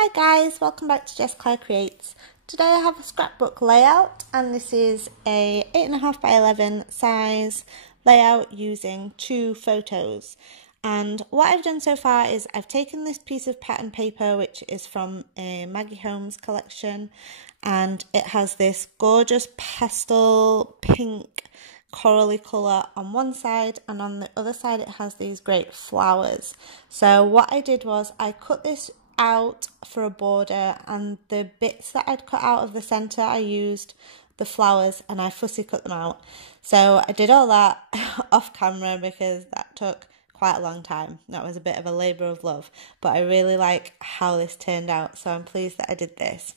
Hi guys, welcome back to Jess Creates. Today I have a scrapbook layout and this is a 8.5 by 11 size layout using 2 photos. And what I've done so far is I've taken this piece of pattern paper which is from a Maggie Holmes collection, and it has this gorgeous pastel pink corally colour on one side, and on the other side it has these great flowers. So what I did was I cut this out for a border, and the bits that I'd cut out of the centre I used the flowers and I fussy cut them out. So I did all that off camera because that took quite a long time. That was a bit of a labour of love, but I really like how this turned out, so I'm pleased that I did this.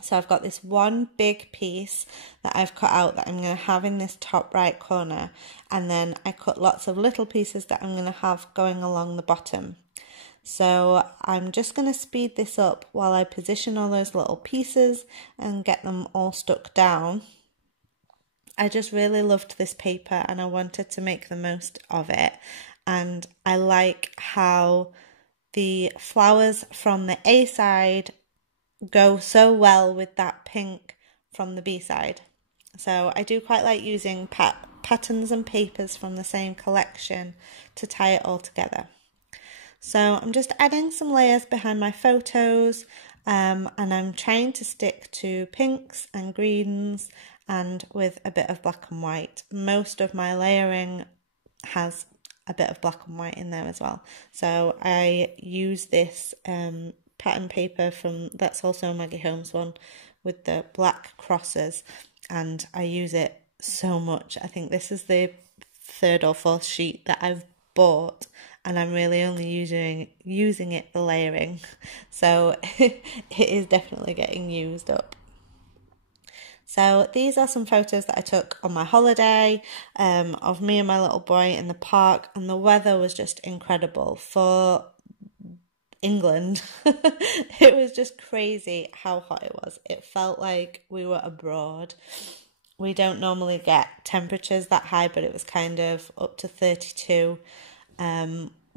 So I've got this one big piece that I've cut out that I'm going to have in this top right corner, and then I cut lots of little pieces that I'm going to have going along the bottom. So I'm just going to speed this up while I position all those little pieces and get them all stuck down. I just really loved this paper and I wanted to make the most of it, and I like how the flowers from the A side go so well with that pink from the B side. So I do quite like using patterns and papers from the same collection to tie it all together. So I'm just adding some layers behind my photos, and I'm trying to stick to pinks and greens and with a bit of black and white. Most of my layering has a bit of black and white in there as well. So I use this pattern paper that's also a Maggie Holmes one with the black crosses, and I use it so much. I think this is the 3rd or 4th sheet that I've bought, and I'm really only using it for layering, so it is definitely getting used up. So these are some photos that I took on my holiday of me and my little boy in the park, and the weather was just incredible for England. It was just crazy how hot it was. It felt like we were abroad. We don't normally get temperatures that high, but it was kind of up to 32.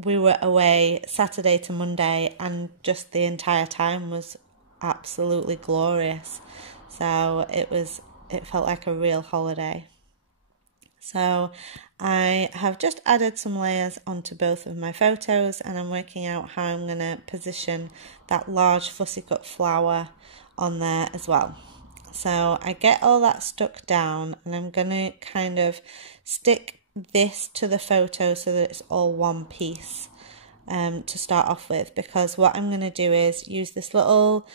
We were away Saturday to Monday, and just the entire time was absolutely glorious. So it felt like a real holiday. So I have just added some layers onto both of my photos, and I'm working out how I'm going to position that large fussy cut flower on there as well. So I get all that stuck down, and I'm going to kind of stick this to the photo so that it's all one piece to start off with, because what I'm going to do is use this little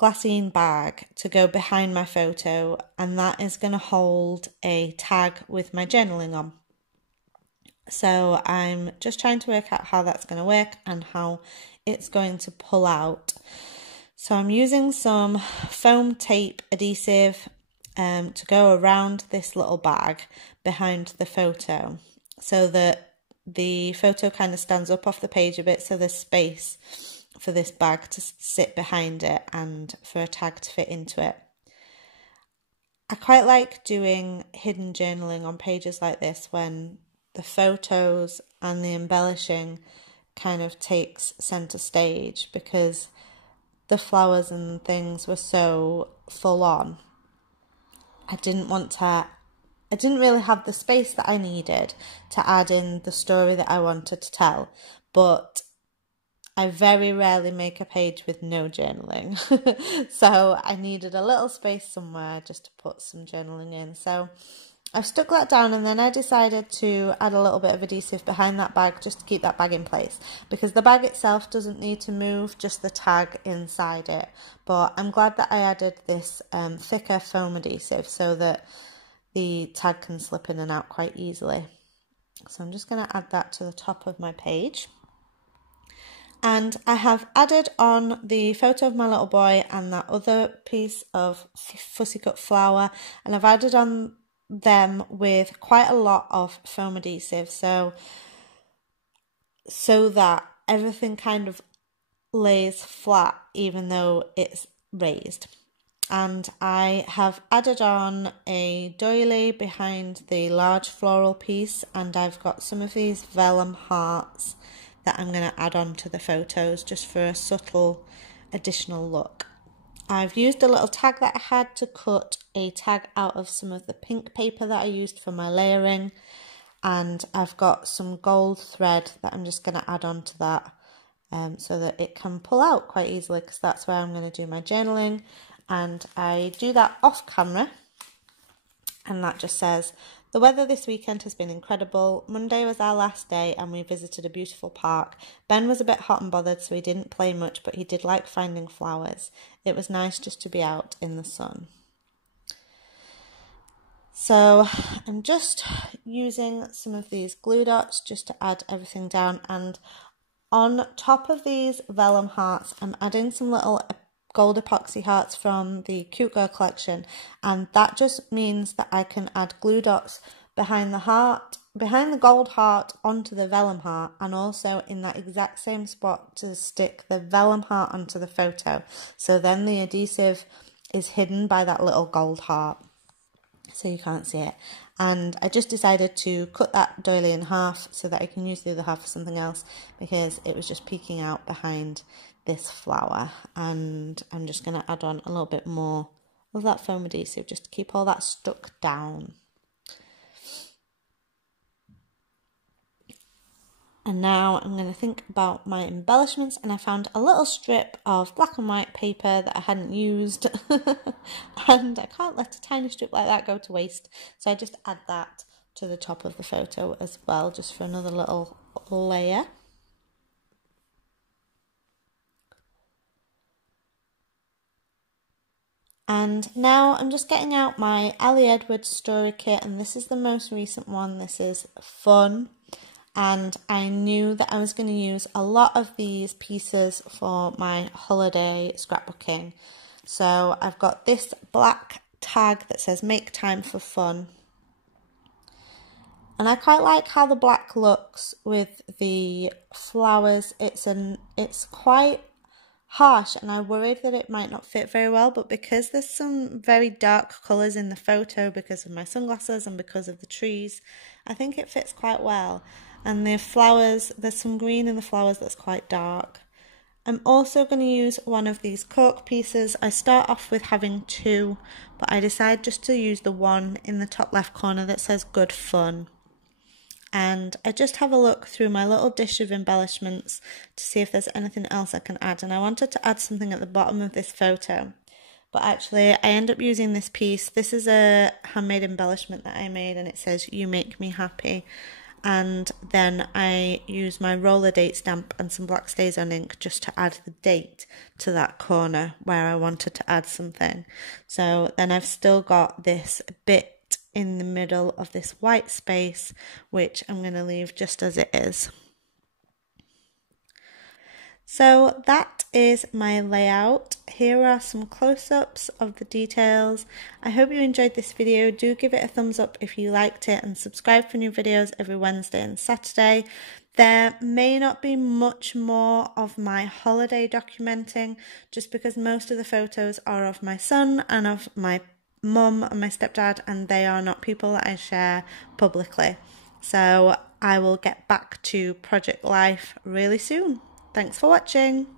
glassine bag to go behind my photo, and that is going to hold a tag with my journaling on. So I'm just trying to work out how that's going to work and how it's going to pull out. So I'm using some foam tape adhesive to go around this little bag behind the photo, so that the photo kind of stands up off the page a bit, so there's space for this bag to sit behind it and for a tag to fit into it. I quite like doing hidden journaling on pages like this when the photos and the embellishing kind of takes centre stage, because the flowers and things were so full on. I didn't really have the space that I needed to add in the story that I wanted to tell, but I very rarely make a page with no journaling. So I needed a little space somewhere just to put some journaling in. So I've stuck that down, and then I decided to add a little bit of adhesive behind that bag just to keep that bag in place, because the bag itself doesn't need to move, just the tag inside it. But I'm glad that I added this thicker foam adhesive so that the tag can slip in and out quite easily. So I'm just going to add that to the top of my page. And I have added on the photo of my little boy and that other piece of fussy cut flower, and I've added on them with quite a lot of foam adhesive, so that everything kind of lays flat even though it's raised. And I have added on a doily behind the large floral piece, and I've got some of these vellum hearts that I'm going to add on to the photos just for a subtle additional look. I've used a little tag that I had to cut a tag out of some of the pink paper that I used for my layering, and I've got some gold thread that I'm just going to add on to that so that it can pull out quite easily, because that's where I'm going to do my journaling, and I do that off camera. And that just says, the weather this weekend has been incredible. Monday was our last day and we visited a beautiful park. Ben was a bit hot and bothered, so he didn't play much, but he did like finding flowers. It was nice just to be out in the sun. So I'm just using some of these glue dots just to add everything down, and on top of these vellum hearts I'm adding some little gold epoxy hearts from the Cute Girl collection, and that just means that I can add glue dots behind the gold heart onto the vellum heart, and also in that exact same spot to stick the vellum heart onto the photo, so then the adhesive is hidden by that little gold heart so you can't see it. And I just decided to cut that doily in half so that I can use the other half for something else, because it was just peeking out behind this flower. And I'm just going to add on a little bit more of that foam adhesive just to keep all that stuck down. And now I'm going to think about my embellishments, and I found a little strip of black and white paper that I hadn't used and I can't let a tiny strip like that go to waste, so I just add that to the top of the photo as well, just for another little layer. And now I'm just getting out my Ali Edwards story kit, and this is the most recent one. This is Fun. And I knew that I was going to use a lot of these pieces for my holiday scrapbooking. So I've got this black tag that says make time for fun. And I quite like how the black looks with the flowers. It's quite harsh, and I worried that it might not fit very well, but because there's some very dark colours in the photo because of my sunglasses and because of the trees, I think it fits quite well. And the flowers, there's some green in the flowers that's quite dark. I'm also going to use one of these cork pieces. I start off with having two, but I decide just to use the one in the top left corner that says Good Fun. And I just have a look through my little dish of embellishments to see if there's anything else I can add. And I wanted to add something at the bottom of this photo, but actually I end up using this piece. This is a handmade embellishment that I made, and it says "You make me happy." And then I use my roller date stamp and some black StazOn ink just to add the date to that corner where I wanted to add something. So then I've still got this bit in the middle of this white space, which I'm going to leave just as it is. So that is my layout. Here are some close-ups of the details. I hope you enjoyed this video. Do give it a thumbs up if you liked it, and subscribe for new videos every Wednesday and Saturday. There may not be much more of my holiday documenting, just because most of the photos are of my son and of my mum and my stepdad, and they are not people that I share publicly. So I will get back to Project Life really soon. Thanks for watching.